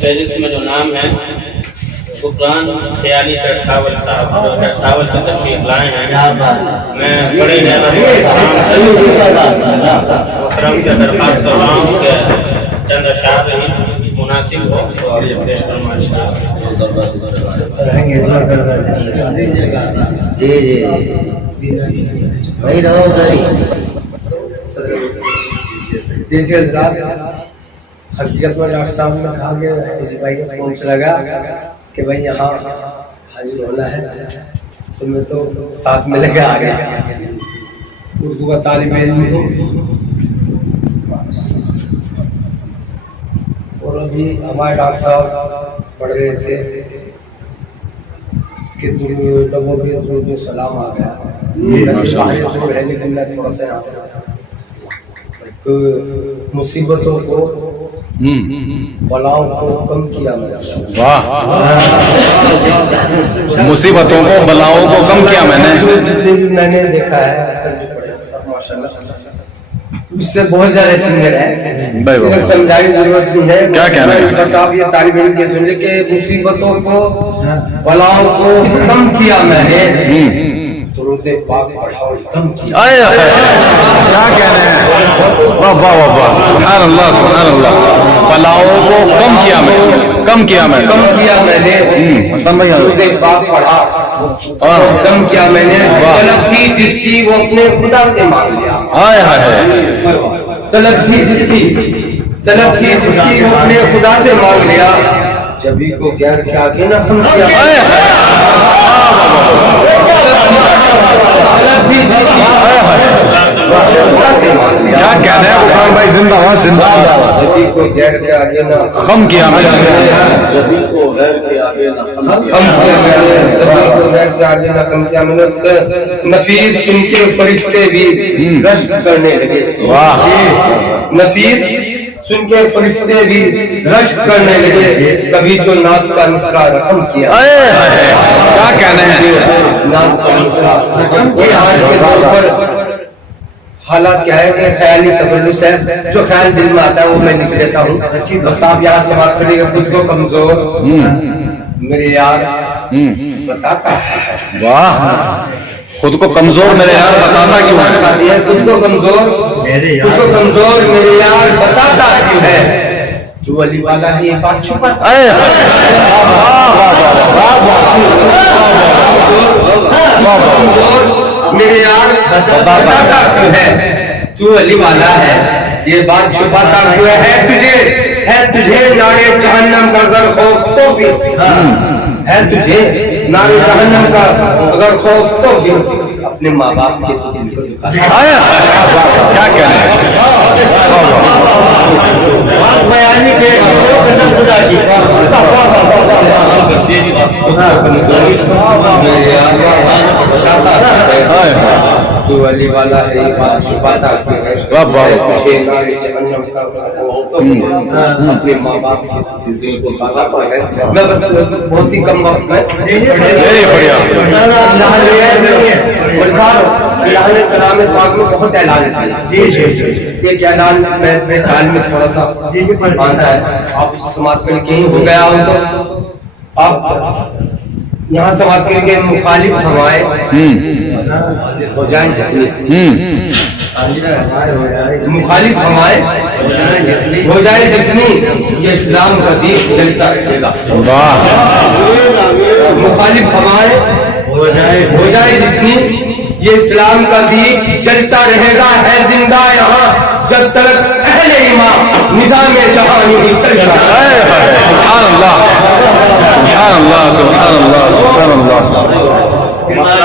فہرست میں جو نام ہے غفران خیالی چڑھاول صاحب جو چڑھاول سے تشریف لائے ہیں، میں بڑے زیادہ محترم سے درخواست کر رہا ہوں کہ چند اشعار ہی مناسب ہو اور پیش فرما دیجیے۔ جی جی وہی رہو دیکھیے حضرات، حقیقت میں ڈاکٹر صاحب نے کہا کہ اس بھائی کا فون چلا گیا کہ بھائی یہاں حاضر ہونا ہے، تو میں تو ساتھ میں لے کے آ گیا۔ اردو کا طالب علم ہوں اور ابھی ہمارے ڈاکٹر صاحب پڑھ رہے تھے کہ لوگوں بھی اردو سلام آ گیا ہے، لیکن میں تھوڑا سا یہاں سے مصیبتوں کو بلاؤں کو کم کیا میں نے۔ مصیبتوں کو بلاؤں کو کم کیا میں نے دیکھا ہے اس سے بہت زیادہ سنگر ہے، سمجھانے کی ضرورت نہیں ہے۔ کیا کہنا ہے بس آپ یہ طالب علم کے سن لیں کہ مصیبتوں کو بلاؤں کو کم کیا میں نے، درود پاک پڑھا کم کیا۔ کیا کہنا ہے؟ واہ واہ واہ واہ، سبحان اللہ سبحان اللہ۔ بلاؤں کو کم کیا میں نے، کم کیا میں نے، درود پاک پڑھا کم کیا میں نے۔ طلب تھی جس کی وہ اپنے خدا سے مانگ لیا، طلب تھی جس کی وہ اپنے خدا سے مانگ لیا، جبھی کو غیر کے آگے نہ خم کیا۔ کیا کہنا ہے غفران بھائی؟ زندہ باد زندہ باد۔ جبھی کو غیر کے آگے نہ خم کیا میں نے، جبھی کو غیر کے آگے نہ خم کیا میں نے، جبھی کو غیر کے آگے نہ خم کیا میں نے۔ نفیس ان کے فرشتے بھی رشک کرنے لگے تھے، نفیس سن کے فرشتے بھی رشک کرنے لگے، کبھی جو نعت کا مصرع رقم کیا۔ کیا کہنا ہے؟ نعت کا مصرع یہ آج کے دور پر حالات کیا ہے کہ خیالی تبرس ہے، جو خیال دل میں آتا ہے وہ میں لکھ لیتا ہوں۔ بس آپ یہاں سے بات کریے گا، خود کو کمزور میرے یار بتاتا ہے۔ واہ، خود کو کمزور میرے یار بتانا کیوں ہے؟ خود کو کمزور میرے یار بتاتا کیوں ہے؟ تو علی والا ہے، یہ بات چھپاتا ہے۔ میرے یار بتاتا کیوں ہے؟ تو علی والا ہے، یہ بات چھپاتا کیوں ہے؟ تجھے نارے جہنم کا اگر خوف تو بھی ہے، تجھے نارے جہنم کا اگر خوف تو بھی اپنے ماں باپ کے دل کو دکھا۔ کیا کہنا ہے؟ بیانی کے خدا کی تو علی والا ہے، یہ بات چھپاتا کیوں ہے؟ تجھے نارے جہنم کا اپنے ماں باپ کے دل کو دکھاتا ہے۔ میں بس بہت ہی کم وقت میں اللہ نے کلام پاک میں بہت اعلان کیا۔ ایک اعلان میں اپنے خیال میں تھوڑا سا باندھا ہے، آپ سماعت کر کے ہو گیا ہوں تو آپ یہاں سماعت کر کے مخالف ہوائیں ہو جائیں جتنی، مخالف ہوائیں ہو جائیں جتنی، یہ اسلام کا دین جلتا رہے گا۔ مخالف ہوائیں ہو جائے جتنی، یہ اسلام کا دین جلتا رہے گا، ہے زندہ یہاں جب تک اہل ایمان نظام جہانی نہیں چل رہا ہے۔ سبحان اللہ سبحان اللہ سبحان اللہ سبحان اللہ۔ مہمان